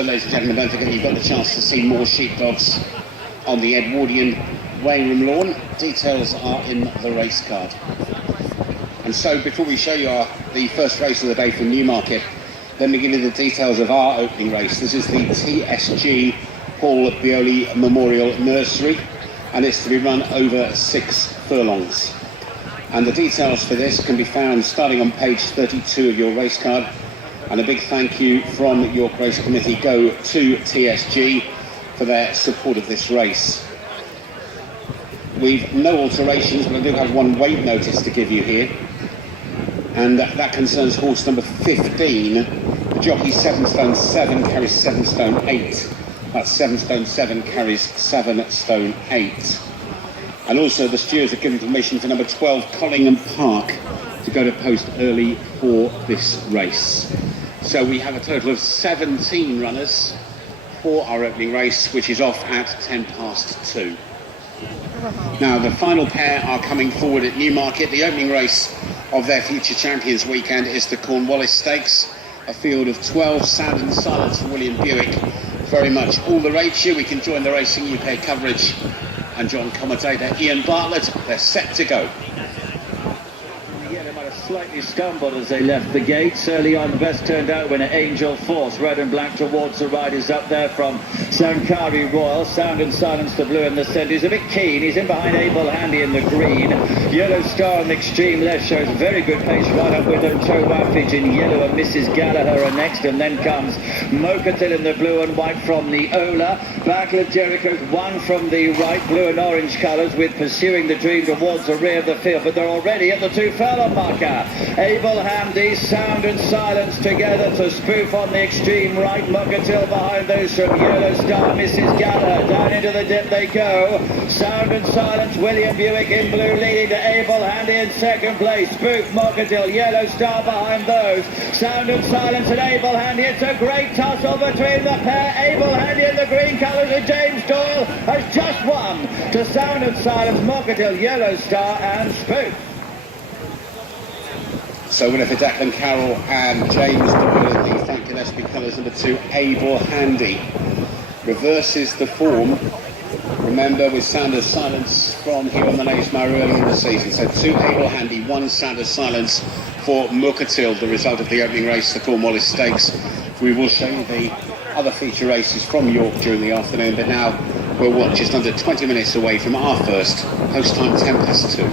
Also, ladies and gentlemen, don't forget you've got the chance to see more sheepdogs on the Edwardian weighing room lawn. Details are in the race card. And so, before we show you the first race of the day from Newmarket, let me give you the details of our opening race. This is the TSG Paul Bioli Memorial Nursery, and it's to be run over 6 furlongs. And the details for this can be found starting on page 32 of your race card. And a big thank you from York Race Committee go to TSG for their support of this race. We've no alterations, but I do have one weight notice to give you here. And that concerns horse number 15. The jockey 7 stone 7 carries 7 stone 8. That's 7 stone 7 carries 7 stone 8. And also the stewards have given permission for number 12 Collingham Park to go to post early for this race. So we have a total of 17 runners for our opening race, which is off at 2:10. Now the final pair are coming forward at Newmarket. The opening race of their Future Champions weekend is the Cornwallis Stakes, a field of 12, Sound and Silence for William Buick. Very much all the rage here. We can join the Racing UK coverage and John commentator Ian Bartlett. They're set to go. Yeah, they might have slightly stumbled as they left the gates. Early on, best turned out winner Angel Force, red and black towards the riders up there from Sankari Royal. Sound and Silence, the blue in the centre. He's a bit keen. He's in behind Able Handy in the green. Yellow Star on the extreme left shows very good pace right up with them. Toe Waffage in yellow and Mrs. Gallagher are next. And then comes Mochatil in the blue and white from the Ola. Backlet Jericho's one from the right, blue and orange colours, with Pursuing the Dream towards the rear of the field. But they're already at the 2 furlong marker. Able Handy, Sound and Silence together to spoof on the extreme right. Mochatil behind those from Yellow Star, Mrs. Gallagher. Down into the dip they go. Sound and Silence, William Buick in blue leading to Able Handy in second place. Spoof, Mochatil, Yellow Star behind those. Sound and Silence and Able Handy. It's a great tussle between the pair. Able Handy in the green colours of James Doyle has just won to Sound and Silence, Mochatil, Yellow Star and Spoof. So winner for Declan Carroll and James Doyle in the Frank Gillespie colours, number 2 Able Handy. Reverses the form, remember, with Sound of Silence from here on the Nagemire early in the season. So 2 Able Handy, 1 Sound of Silence for Mochatil, the result of the opening race, the Cornwallis Stakes. We will show you the other feature races from York during the afternoon, but now we're just under 20 minutes away from our first, post time 2:10.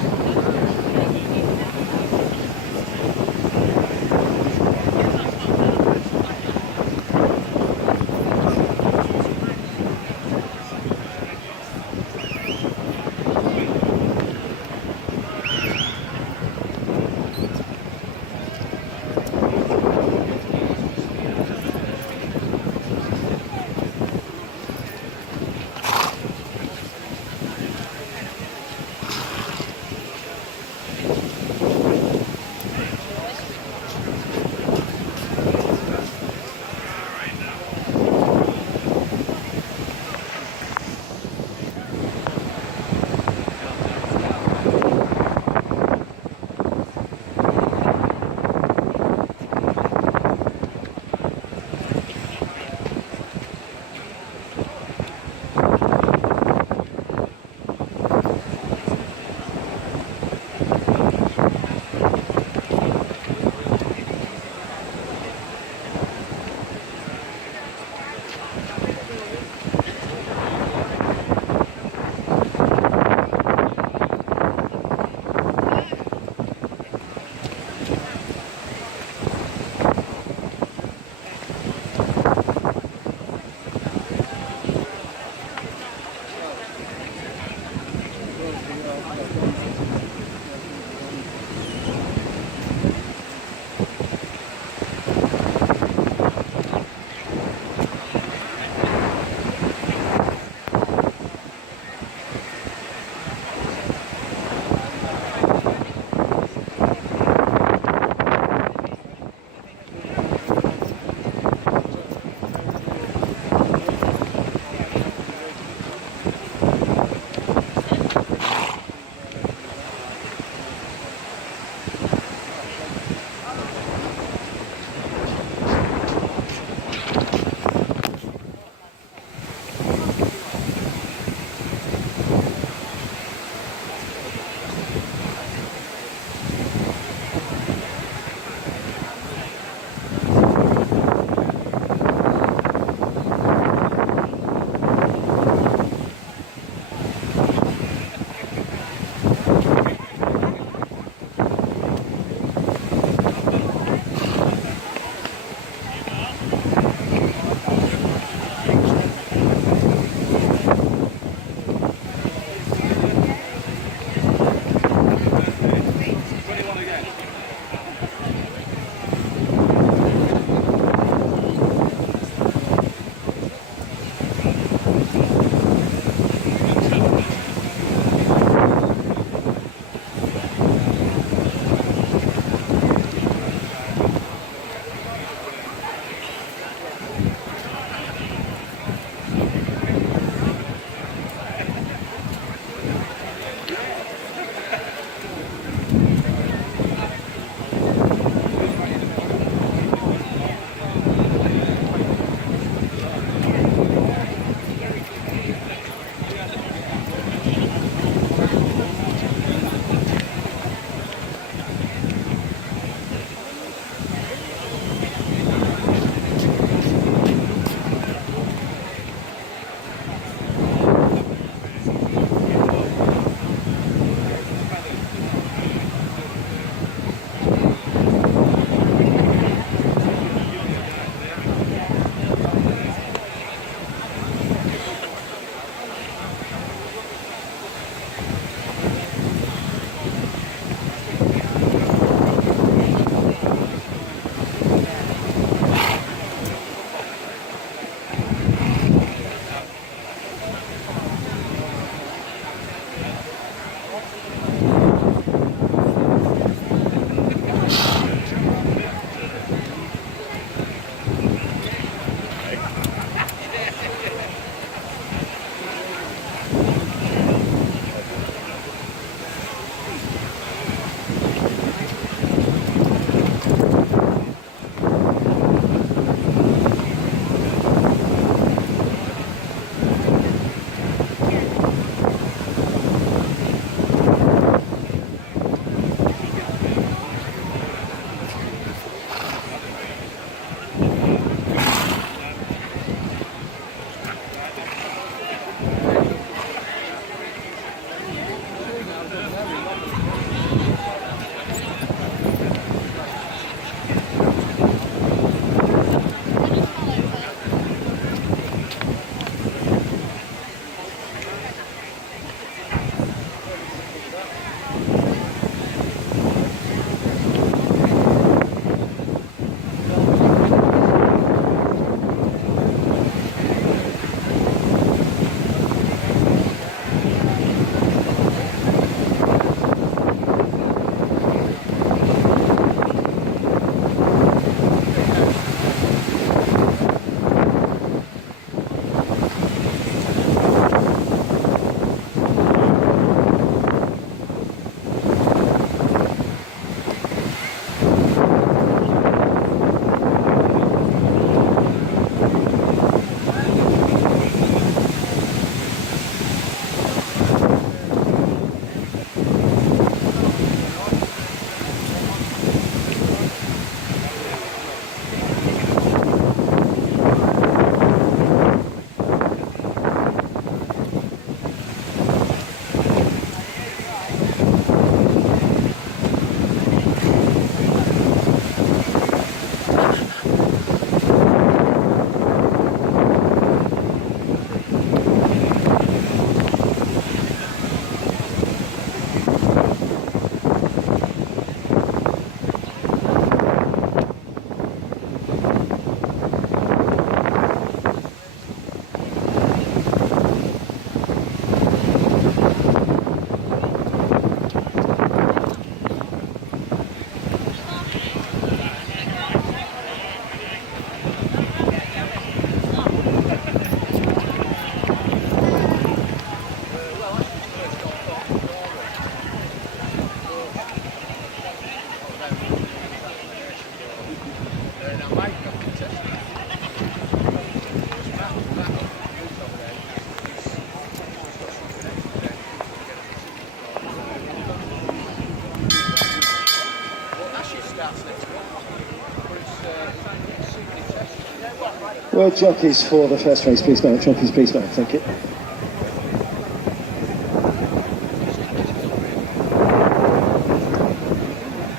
Word jockeys for the first race, please, mount. Jockeys, please, mount. Thank you.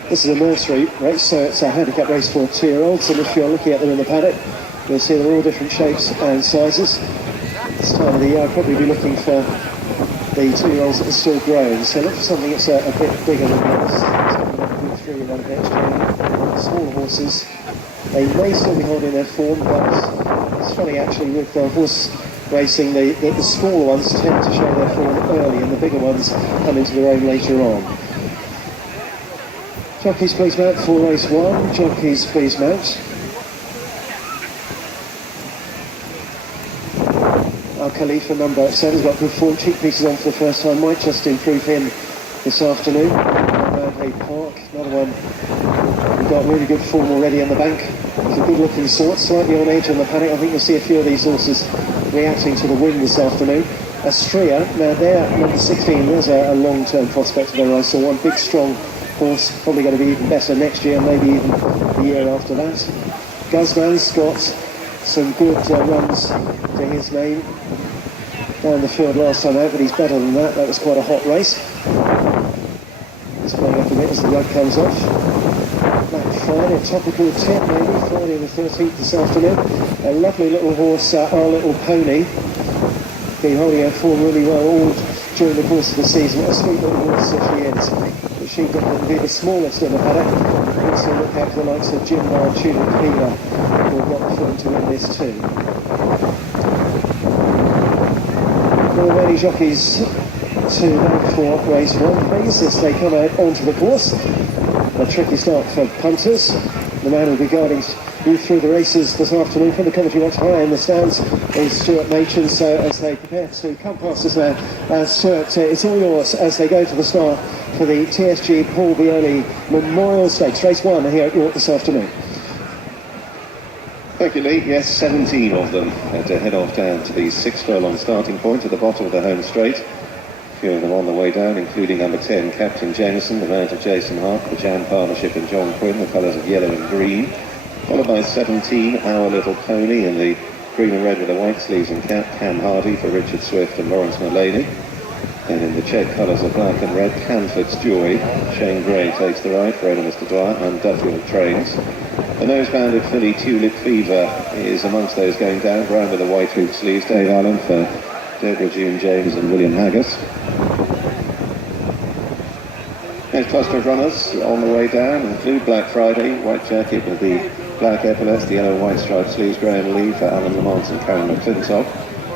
This is a nursery race, so it's a handicap race for 2-year-olds, and if you're looking at them in the paddock, you'll see they're all different shapes and sizes. This time of the year, I'd probably be looking for the 2-year-olds that are still growing, so look for something that's a bit bigger than this. Good 3 and extra. Smaller horses, they may still be holding their form, but it's funny actually with horse racing, the smaller ones tend to show their form early, and the bigger ones come into their own later on. Jockeys please mount for race 1. Jockeys please mount. Our Khalifa number 7 has got good form. Cheek pieces on for the first time. Might just improve him this afternoon. Manley Park, another one. We've got really good form already in the bank. It's a good looking sort, slightly on edge in the paddock. I think you'll see a few of these horses reacting to the wind this afternoon. Astria, now they're number 16. There's a long-term prospect there. I saw one big strong horse, probably going to be even better next year, maybe even the year after that. Guzman's got some good runs to his name down the field last time out, but he's better than that. That was quite a hot race. He's playing up a bit as the rug comes off. Black Friday, a topical tip maybe, Friday the 13th this afternoon. A lovely little horse, Our Little Pony, been holding her form really well all during the course of the season. What a sweet little horse she is. She will be the smallest in the paddock. Also look out for the likes of Jim Bar, Tudor Peeler, who have got the form to win this too. Already jockeys to go for race 1, please, as they come out onto the course. A tricky start for punters. The man who will be guiding you through the races this afternoon from the commentary box high in the stands is Stuart Machin. So as they prepare to come past us now, Stuart, it's all yours as they go to the start for the TSG Paul Violi Memorial Stakes, race 1 here at York this afternoon. Thank you, Lee. Yes, 17 of them to head off down to the 6 furlong starting point at the bottom of the home straight. A few of them on the way down, including number 10, Captain Jameson, the mount of Jason Hart, the Jam Partnership and John Quinn, the colours of yellow and green. Followed by 17, Our Little Pony, in the green and red with the white sleeves and cap, Cam Hardy for Richard Swift and Lawrence Mulaney. And in the check colours of black and red, Canford's Joy, Shane Gray takes the ride for Mr. Dwyer and Duffield Trains. The nose-banded filly Tulip Fever is amongst those going down, brown with the white hoop sleeves, Dave Allen for Deborah June James and William Haggis. Next cluster of runners on the way down include Black Friday, white jacket with the black epaulets, the yellow and white striped sleeves, Graham Lee for Alan Lamont and Karen McClintock,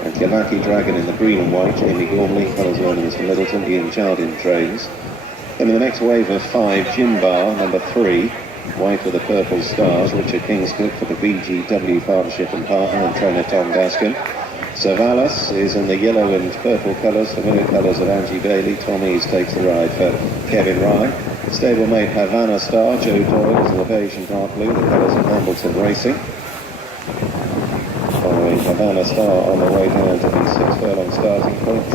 and Kilmackie Dragon in the green and white, Amy Gormley, colours of Mr. Middleton, Ian Jardine Trains. Then in the next wave of 5, Jim Bar, number 3, white with the purple stars, Richard Kingscook for the BGW Partnership and Partner and trainer Tom Gaskin. Savalas is in the yellow and purple colours, familiar colours of Angie Bailey. Tom East takes the ride for Kevin Rye. Stablemate Havana Star, Joe Doyle is in the beige and dark blue, the colours of Hambleton Racing. Following Havana Star on the way down to the 6 furlong starting point.